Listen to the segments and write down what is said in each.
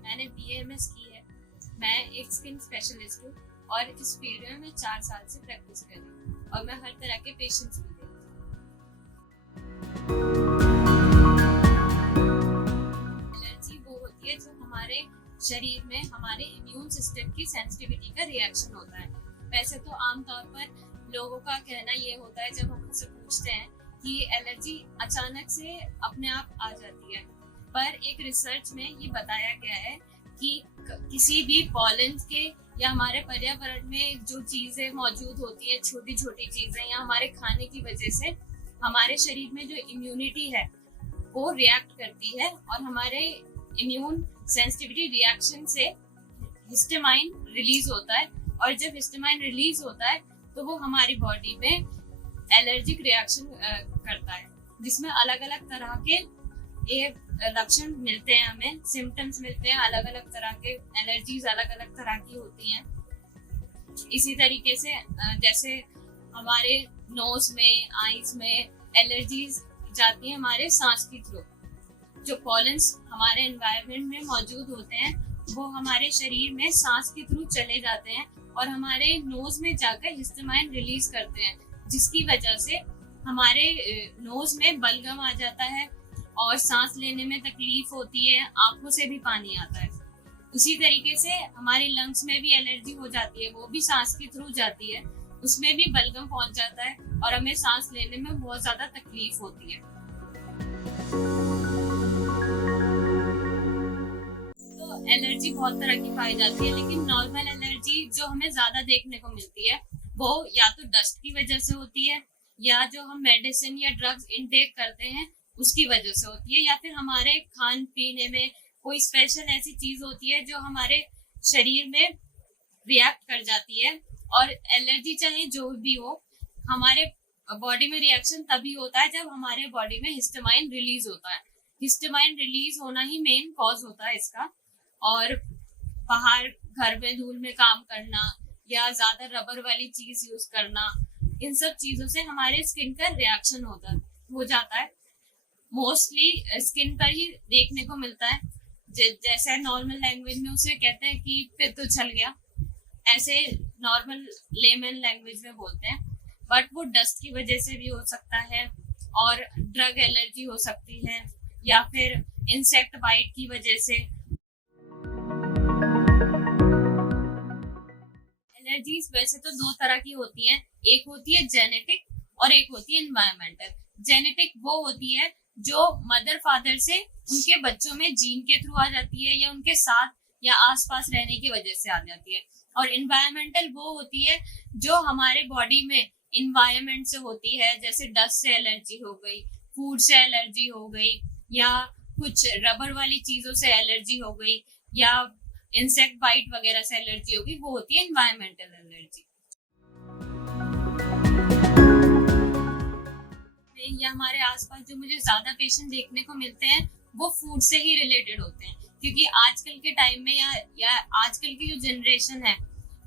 मैंने BAMS की है। मैं एक स्किन स्पेशलिस्ट हूँ और इस फील्ड में मैं 4 साल से प्रैक्टिस कर रही हूँ और मैं हर तरह के पेशेंट्स भी देखती हूँ। एलर्जी वो होती है जो हमारे शरीर में हमारे इम्यून सिस्टम की सेंसिटिविटी का रिएक्शन होता है। वैसे तो आमतौर पर लोगों का कहना ये होता है जब हम उनसे पूछते हैं कि एलर्जी अचानक से अपने आप आ जाती है, पर एक रिसर्च में ये बताया गया है कि किसी भी पॉलन के या हमारे पर्यावरण में जो चीजें मौजूद होती है, छोटी छोटी चीजें या हमारे खाने की वजह से हमारे शरीर में जो इम्यूनिटी है वो रिएक्ट करती है और हमारे इम्यून सेंसिटिविटी रिएक्शन से हिस्टामाइन रिलीज होता है और जब हिस्टामाइन रिलीज होता है तो वो हमारी बॉडी में एलर्जिक रिएक्शन करता है, जिसमें अलग अलग तरह के लक्षण मिलते हैं, हमें सिम्टम्स मिलते हैं। अलग अलग तरह के एलर्जीज अलग अलग तरह की होती हैं। इसी तरीके से जैसे हमारे नोज में, आईज में एलर्जीज जाती हैं हमारे सांस के थ्रू। जो पॉलन्स हमारे एनवायरनमेंट में मौजूद होते हैं वो हमारे शरीर में सांस के थ्रू चले जाते हैं और हमारे नोज में जाकर हिस्टामाइन रिलीज करते हैं, जिसकी वजह से हमारे नोज में बलगम आ जाता है और सांस लेने में तकलीफ होती है, आंखों से भी पानी आता है। उसी तरीके से हमारे लंग्स में भी एलर्जी हो जाती है, वो भी सांस के थ्रू जाती है, उसमें भी बलगम पहुंच जाता है और हमें सांस लेने में बहुत ज्यादा तकलीफ होती है। तो एलर्जी बहुत तरह की पाई जाती है, लेकिन नॉर्मल एलर्जी जो हमें ज्यादा देखने को मिलती है वो या तो डस्ट की वजह से होती है, या जो हम मेडिसिन या ड्रग्स इनटेक करते हैं उसकी वजह से होती है, या फिर हमारे खान पीने में कोई स्पेशल ऐसी चीज होती है जो हमारे शरीर में रिएक्ट कर जाती है। और एलर्जी चाहे जो भी हो, हमारे बॉडी में रिएक्शन तभी होता है जब हमारे बॉडी में हिस्टामाइन रिलीज होता है। हिस्टामाइन रिलीज होना ही मेन कॉज होता है इसका। और बाहर घर में धूल में काम करना या ज्यादा रबर वाली चीज यूज करना, इन सब चीजों से हमारे स्किन का रिएक्शन हो जाता है। मोस्टली स्किन पर ही देखने को मिलता है। जैसे नॉर्मल लैंग्वेज में उसे कहते हैं कि पित्त उछल गया, ऐसे नॉर्मल लेमन लैंग्वेज में बोलते हैं। बट वो डस्ट की वजह से भी हो सकता है और ड्रग एलर्जी हो सकती है या फिर इंसेक्ट बाइट की वजह से। एलर्जीज वैसे तो 2 तरह की होती हैं, एक होती है जेनेटिक और एक होती है एनवायरमेंटल। जेनेटिक वो होती है जो मदर फादर से उनके बच्चों में जीन के थ्रू आ जाती है या उनके साथ या आसपास रहने की वजह से आ जाती है। और एनवायरमेंटल वो होती है जो हमारे बॉडी में इन्वायरमेंट से होती है, जैसे डस्ट से एलर्जी हो गई, फूड से एलर्जी हो गई, या कुछ रबर वाली चीजों से एलर्जी हो गई, या इंसेक्ट बाइट वगैरह से एलर्जी होगी, वो होती है एनवायरमेंटल एलर्जी। या हमारे आसपास जो मुझे ज्यादा पेशेंट देखने को मिलते हैं वो फूड से ही रिलेटेड होते हैं, क्योंकि आजकल के टाइम में या आजकल की जो जनरेशन है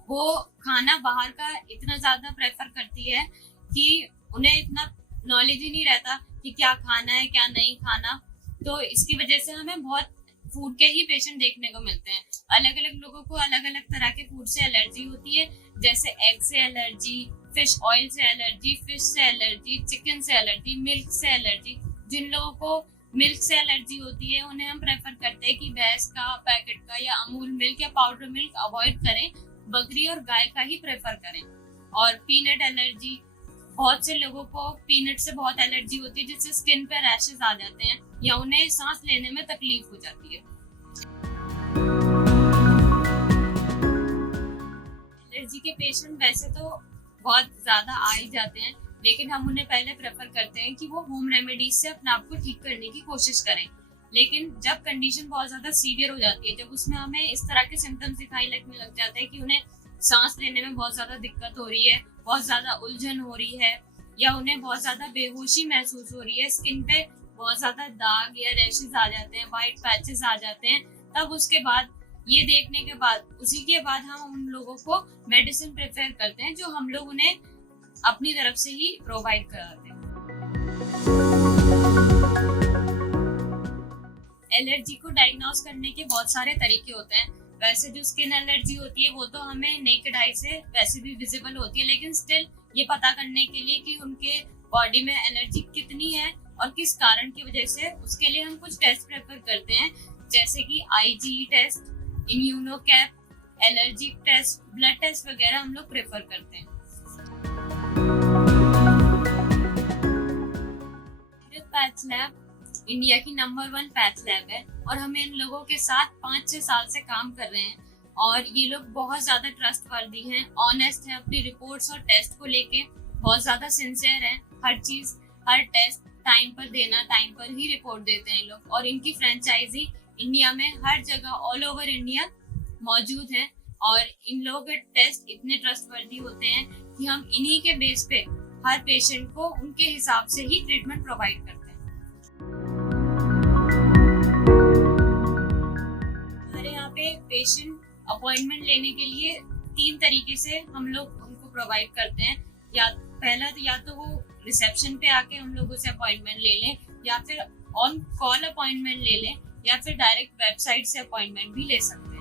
वो खाना बाहर का इतना ज्यादा प्रेफर करती है कि उन्हें इतना नॉलेज ही नहीं रहता कि क्या खाना है क्या नहीं खाना। तो इसकी वजह से हमें बहुत फूड के ही पेशेंट देखने को मिलते हैं। अलग अलग लोगों को अलग अलग तरह के फूड से एलर्जी होती है, जैसे एग से एलर्जी, फिश ऑयल से एलर्जी, फिश से एलर्जी, चिकन से एलर्जी, मिल्क से एलर्जी। जिन लोगों को मिल्क से एलर्जी होती है उन्हें हम प्रेफर करते हैं कि भैंस का पैकेट का या अमूल मिल्क या पाउडर मिल्क अवॉइड करें, बकरी और गाय का ही प्रेफर करें। और पीनट एलर्जी, बहुत से लोगों को पीनट से बहुत एलर्जी होती है जिससे स्किन पे रैशेस आ जाते हैं या उन्हें सांस लेने में तकलीफ हो जाती है। एलर्जी के पेशेंट वैसे तो बहुत ज्यादा आ ही जाते हैं, लेकिन हम उन्हें पहले प्रेफर करते हैं कि वो होम रेमेडीज से अपने आप को ठीक करने की कोशिश करें। लेकिन जब कंडीशन बहुत ज्यादा सीवियर हो जाती है, जब उसमें हमें इस तरह के सिम्टम्स दिखाई लगने लग जाते हैं कि उन्हें सांस लेने में बहुत ज्यादा दिक्कत हो रही है, बहुत ज्यादा उलझन हो रही है, या उन्हें बहुत ज्यादा बेहोशी महसूस हो रही है, स्किन पे बहुत ज्यादा दाग या रैशेस आ जाते हैं, वाइट पैचेस आ जाते हैं, तब उसके बाद ये देखने के बाद उसी के बाद हम उन लोगों को मेडिसिन प्रेफर करते हैं जो हम लोग उन्हें अपनी तरफ से ही प्रोवाइड कराते हैं। एलर्जी को डायग्नोस करने के बहुत सारे तरीके होते हैं। वैसे जो स्किन एलर्जी होती है वो तो हमें नेकेड आई से वैसे भी विजिबल होती है, लेकिन स्टिल ये पता करने के लिए कि उनके बॉडी में एलर्जी कितनी है और किस कारण की वजह से, उसके लिए हम कुछ टेस्ट प्रेफर करते हैं, जैसे कि IgE test, ImmunoCAP, allergy test, blood test वगैरह हम लोग प्रेफर करते हैं। पैथ लैब इंडिया की नंबर 1 पैथ लैब है और हम इन लोगों के साथ 5-6 साल से काम कर रहे हैं और ये लोग बहुत ज्यादा ट्रस्टवर्दी हैं, ऑनेस्ट हैं अपनी रिपोर्ट्स और टेस्ट को लेके, बहुत ज्यादा सिंसियर हैं। हर चीज, हर टेस्ट टाइम पर देना, टाइम पर ही रिपोर्ट देते हैं लोग, और इनकी फ्रेंचाइजी इंडिया में हर जगह ऑल ओवर इंडिया मौजूद है। और इन लोगों के टेस्ट इतने ट्रस्टवर्दी होते हैं कि हम इन्हीं के बेस पे हर पेशेंट को उनके हिसाब से ही ट्रीटमेंट प्रोवाइड करते हैं। हमारे यहाँ पे पेशेंट अपॉइंटमेंट लेने के लिए 3 तरीके से हम लोग उनको प्रोवाइड करते हैं। या तो वो रिसेप्शन पे आके हम लोगों से अपॉइंटमेंट ले लें, या फिर ऑन कॉल अपॉइंटमेंट ले लें, या फिर डायरेक्ट वेबसाइट से अपॉइंटमेंट भी ले सकते हैं।